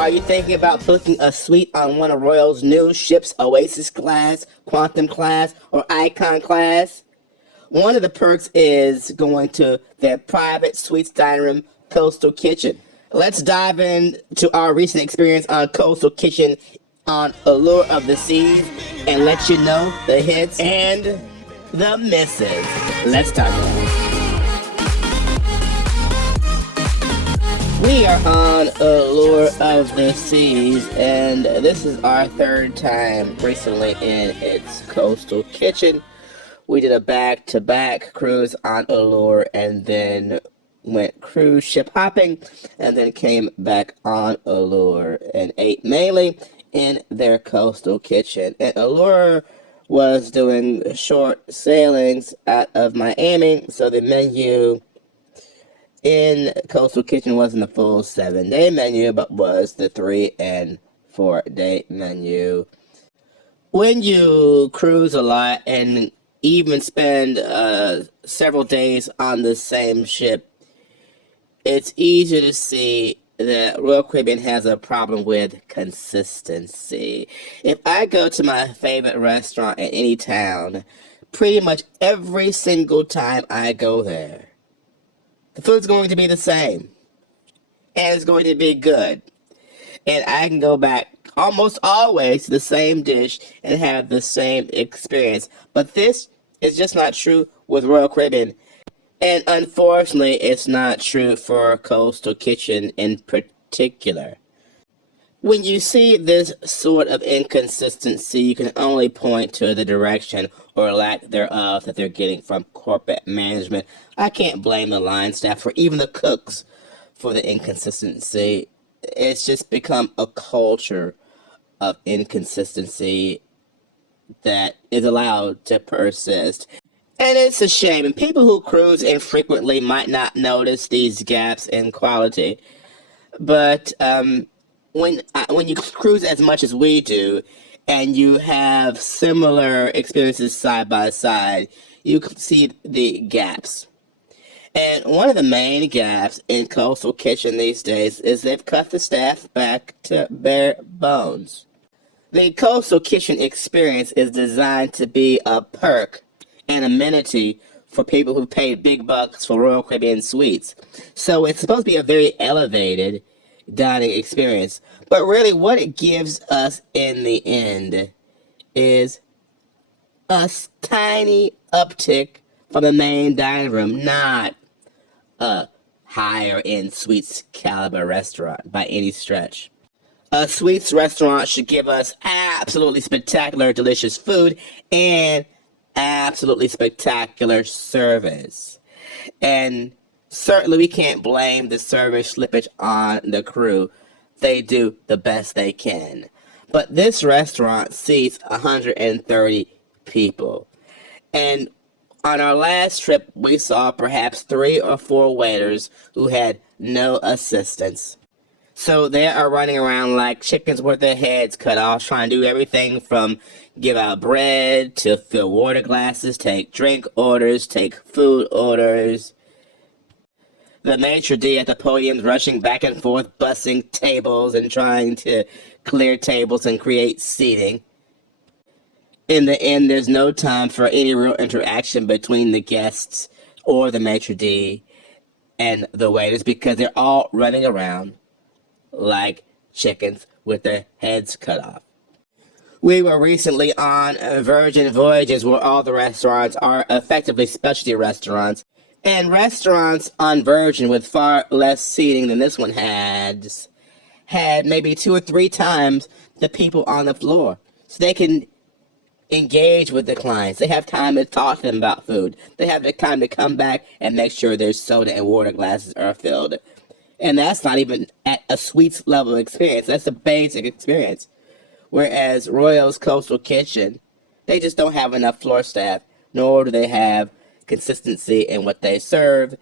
Are you thinking about booking a suite on one of Royal's new ships, Oasis class, Quantum class, or Icon class? One of the perks is going to their private suites dining room, Coastal Kitchen. Let's dive into our recent experience on Coastal Kitchen on Allure of the Seas and let you know the hits and the misses. Let's talk about it. We are on Allure of the Seas, and this is our third time recently in its Coastal Kitchen. We did a back-to-back cruise on Allure, and then went cruise ship hopping, and then came back on Allure and ate mainly in their Coastal Kitchen. And Allure was doing short sailings out of Miami, so the menu in Coastal Kitchen wasn't a full 7-day menu, but was the 3 and 4 day menu. When you cruise a lot and even spend several days on the same ship, it's easy to see that Royal Caribbean has a problem with consistency. If I go to my favorite restaurant in any town, pretty much every single time I go there, the food's going to be the same, and it's going to be good. And I can go back almost always to the same dish and have the same experience. But this is just not true with Royal Caribbean. And unfortunately, it's not true for Coastal Kitchen in particular. When you see this sort of inconsistency, you can only point to the direction or lack thereof that they're getting from corporate management. I can't blame the line staff or even the cooks for the inconsistency. It's just become a culture of inconsistency that is allowed to persist. And it's a shame. And people who cruise infrequently might not notice these gaps in quality. But when you cruise as much as we do, and you have similar experiences side by side, you can see the gaps. And one of the main gaps in Coastal Kitchen these days is they've cut the staff back to bare bones. The Coastal Kitchen experience is designed to be a perk, an amenity for people who paid big bucks for Royal Caribbean suites. So it's supposed to be a very elevated dining experience. But really what it gives us in the end is a tiny uptick from the main dining room, not a higher end suites caliber restaurant by any stretch. A suites restaurant should give us absolutely spectacular, delicious food and absolutely spectacular service. And certainly we can't blame the service slippage on the crew. They do the best they can. But this restaurant seats 130 people. And on our last trip, we saw perhaps 3 or 4 waiters who had no assistants. So they are running around like chickens with their heads cut off, trying to do everything from give out bread to fill water glasses, take drink orders, take food orders. The maitre d' at the podiums rushing back and forth, bussing tables and trying to clear tables and create seating. In the end, there's no time for any real interaction between the guests or the maitre d' and the waiters because they're all running around like chickens with their heads cut off. We were recently on Virgin Voyages, where all the restaurants are effectively specialty restaurants, and restaurants on Virgin with far less seating than this one had maybe 2 or 3 times the people on the floor. So they can engage with the clients. They have time to talk to them about food. They have the time to come back and make sure their soda and water glasses are filled. And that's not even at a suites level experience. That's a basic experience. Whereas Royal's Coastal Kitchen, they just don't have enough floor staff, nor do they have consistency in what they serve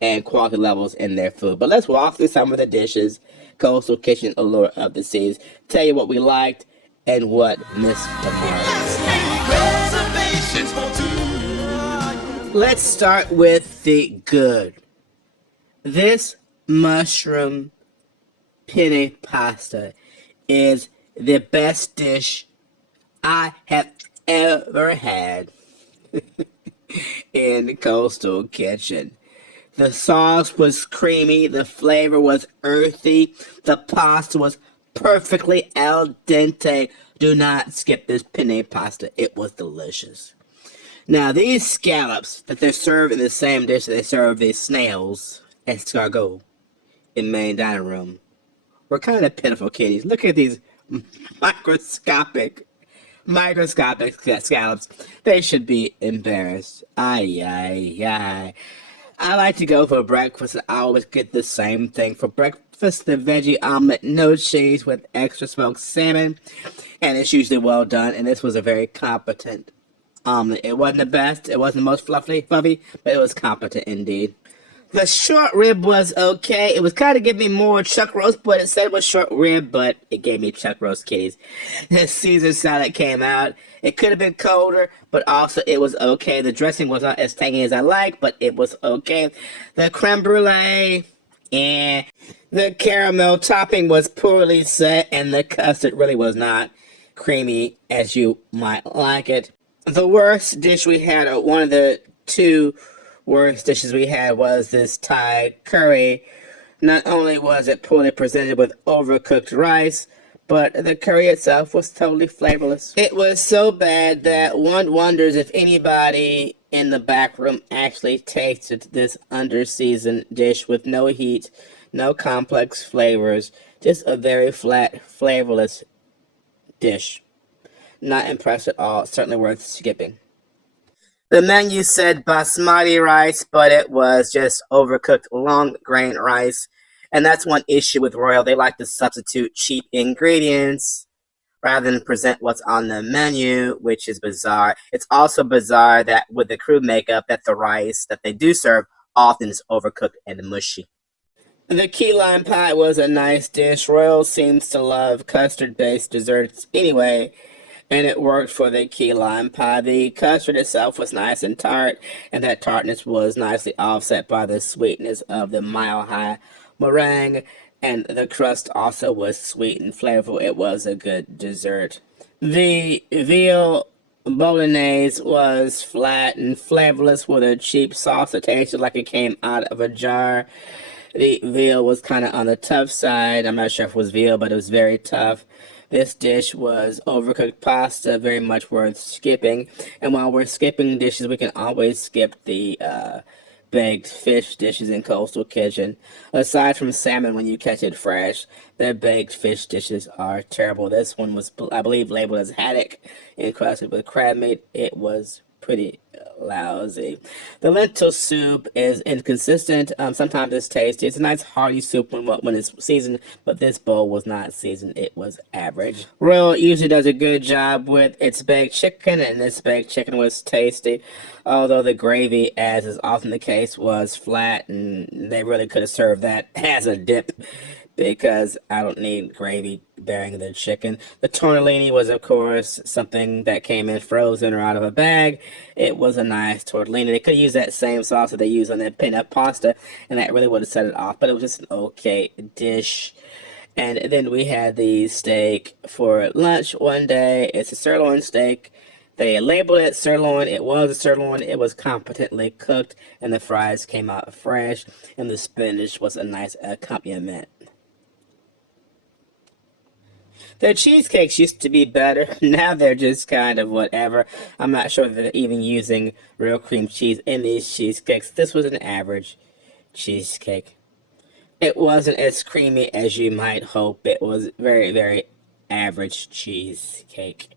and quality levels in their food. But let's walk through some of the dishes. Coastal Kitchen, Allure of the Seas. Tell you what we liked and what missed the mark. Let's start with the good. This mushroom penne pasta is the best dish I have ever had in Coastal Kitchen. The sauce was creamy, the flavor was earthy, the pasta was perfectly al dente. Do not skip this penne pasta. It was delicious. Now, these scallops that they're served in the same dish that they serve these snails, escargot, in main dining room, were kind of pitiful kitties. Look at these microscopic scallops. They should be embarrassed. Ay, ay, ay. I like to go for breakfast. I always get the same thing for breakfast: the veggie omelet, no cheese, with extra smoked salmon, and it's usually well done. And this was a very competent omelet. It wasn't the best. It wasn't the most fluffy, but it was competent indeed. The short rib was okay. It was kind of giving me more chuck roast, but it said it was short rib, but it gave me chuck roast kitties. The Caesar salad came out. It could have been colder, but also it was okay. The dressing was not as tangy as I like, but it was okay. The creme brulee, and the caramel topping was poorly set, and the custard really was not creamy as you might like it. The worst dish we had, or one of the two worst dishes we had, was this Thai curry. Not only was it poorly presented with overcooked rice, but the curry itself was totally flavorless. It was so bad that one wonders if anybody in the back room actually tasted this under-seasoned dish with no heat, no complex flavors, just a very flat, flavorless dish. Not impressed at all. Certainly worth skipping. The menu said basmati rice, but it was just overcooked long grain rice. And that's one issue with Royal. They like to substitute cheap ingredients rather than present what's on the menu, which is bizarre. It's also bizarre that with the crew makeup, that the rice that they do serve often is overcooked and mushy. The key lime pie was a nice dish. Royal seems to love custard-based desserts anyway, and it worked for the key lime pie. The custard itself was nice and tart, and that tartness was nicely offset by the sweetness of the mile-high meringue, and the crust also was sweet and flavorful. It was a good dessert. The veal bolognese was flat and flavorless with a cheap sauce that tasted like it came out of a jar. The veal was kind of on the tough side. I'm not sure if it was veal, but it was very tough. This dish was overcooked pasta, very much worth skipping. And while we're skipping dishes, we can always skip the baked fish dishes in Coastal Kitchen. Aside from salmon when you catch it fresh, the baked fish dishes are terrible. This one was, I believe, labeled as haddock, encrusted with crab meat. It was pretty lousy. The lentil soup is inconsistent. Sometimes it's tasty. It's a nice hearty soup when it's seasoned, but this bowl was not seasoned. It was average. Royal usually does a good job with its baked chicken, and this baked chicken was tasty, although the gravy, as is often the case, was flat, and they really could have served that as a dip, because I don't need gravy bearing the chicken. The tortellini was, of course, something that came in frozen or out of a bag. It was a nice tortellini. They could use that same sauce that they use on that penne pasta, and that really would have set it off, but it was just an okay dish. And then we had the steak for lunch one day. It's a sirloin steak. They labeled it sirloin. It was a sirloin. It was competently cooked, and the fries came out fresh, and the spinach was a nice accompaniment. Their cheesecakes used to be better. Now they're just kind of whatever. I'm not sure that they're even using real cream cheese in these cheesecakes. This was an average cheesecake. It wasn't as creamy as you might hope. It was very, very average cheesecake.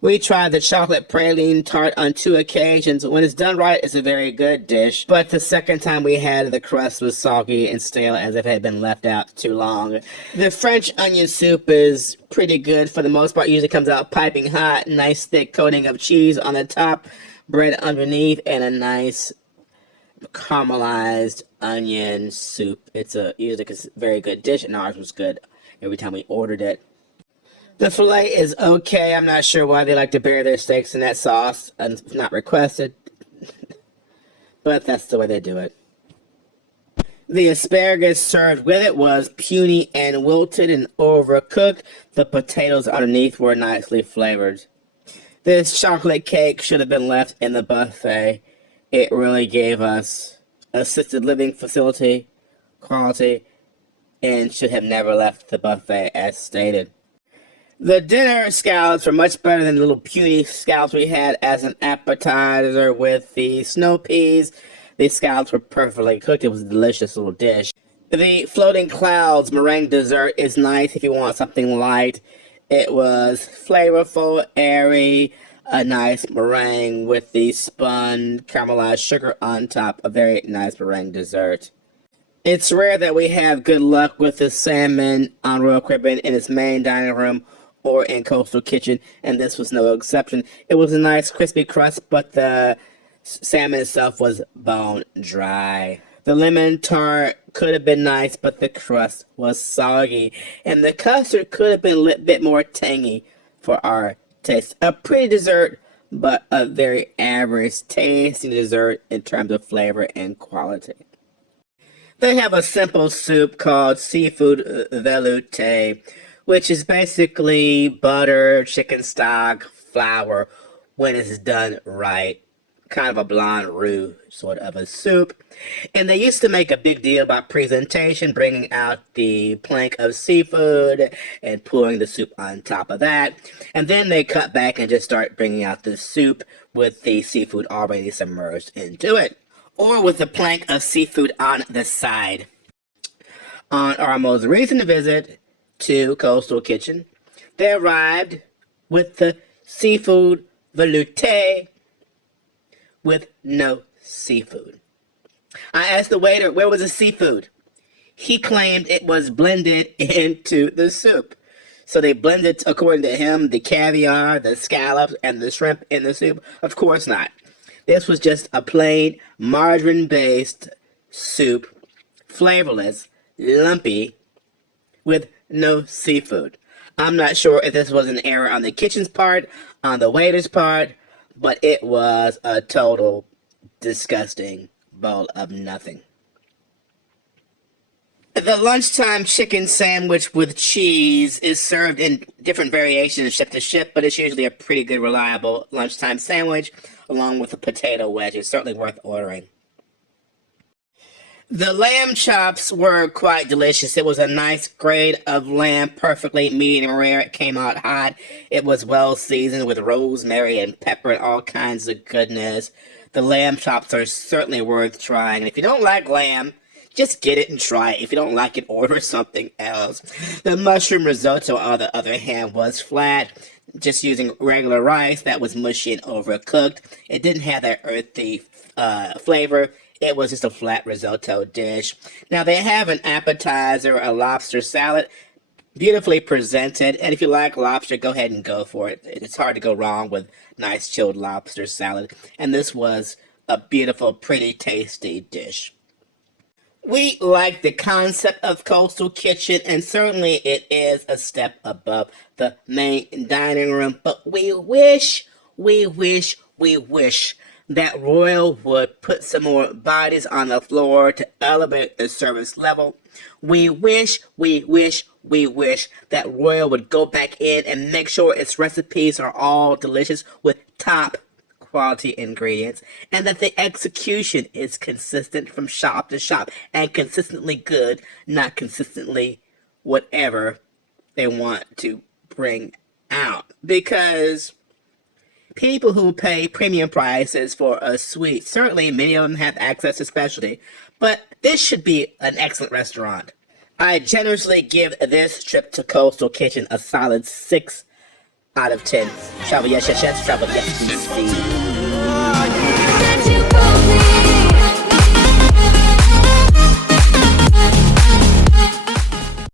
We tried the chocolate praline tart on 2 occasions. When it's done right, it's a very good dish. But the second time we had it, the crust was soggy and stale as if it had been left out too long. The French onion soup is pretty good for the most part. Usually comes out piping hot, nice thick coating of cheese on the top, bread underneath, and a nice caramelized onion soup. It's usually a very good dish, and ours was good every time we ordered it. The filet is okay. I'm not sure why they like to bury their steaks in that sauce, and it's not requested, but that's the way they do it. The asparagus served with it was puny and wilted and overcooked. The potatoes underneath were nicely flavored. This chocolate cake should have been left in the buffet. It really gave us assisted living facility quality and should have never left the buffet as stated. The dinner scallops were much better than the little puny scallops we had as an appetizer with the snow peas. These scallops were perfectly cooked. It was a delicious little dish. The floating clouds meringue dessert is nice if you want something light. It was flavorful, airy, a nice meringue with the spun caramelized sugar on top. A very nice meringue dessert. It's rare that we have good luck with the salmon on royal Caribbean in its main dining room or in Coastal Kitchen, and this was no exception. It was a nice crispy crust, but the salmon itself was bone dry. The lemon tart could have been nice, but the crust was soggy, and the custard could have been a little bit more tangy for our taste. A pretty dessert, but a very average tasting dessert in terms of flavor and quality. They have a simple soup called seafood velouté, which is basically butter, chicken stock, flour when it's done right. Kind of a blonde roux sort of a soup. And they used to make a big deal about presentation, bringing out the plank of seafood and pouring the soup on top of that. And then they cut back and just start bringing out the soup with the seafood already submerged into it, or with the plank of seafood on the side. On our most recent visit to Coastal Kitchen, they arrived with the seafood velouté with no seafood. I asked the waiter, where was the seafood? He claimed it was blended into the soup. So they blended, according to him, the caviar, the scallops, and the shrimp in the soup? Of course not. This was just a plain margarine-based soup, flavorless, lumpy, with no seafood. I'm not sure if this was an error on the kitchen's part, on the waiter's part, but it was a total disgusting bowl of nothing. The lunchtime chicken sandwich with cheese is served in different variations ship to ship, but it's usually a pretty good, reliable lunchtime sandwich, along with a potato wedge. It's certainly worth ordering. The lamb chops were quite delicious. It was a nice grade of lamb, perfectly medium rare. It came out hot. It was well seasoned with rosemary and pepper and all kinds of goodness. The lamb chops are certainly worth trying. And if you don't like lamb, just get it and try it. If you don't like it, order something else. The mushroom risotto, on the other hand, was flat, just using regular rice that was mushy and overcooked. It didn't have that earthy flavor. It was just a flat risotto dish. Now, they have an appetizer, a lobster salad, beautifully presented. And if you like lobster, go ahead and go for it. It's hard to go wrong with nice chilled lobster salad. And this was a beautiful, pretty tasty dish. We like the concept of Coastal Kitchen, and certainly it is a step above the main dining room. But we wish that Royal would put some more bodies on the floor to elevate the service level. We wish that Royal would go back in and make sure its recipes are all delicious with top quality ingredients, and that the execution is consistent from shop to shop and consistently good, not consistently whatever they want to bring out. Because people who pay premium prices for a suite, certainly many of them have access to specialty, but this should be an excellent restaurant. I generously give this trip to Coastal Kitchen a solid 6 out of 10. Travel yes, yes, yes. Travel yes, we see.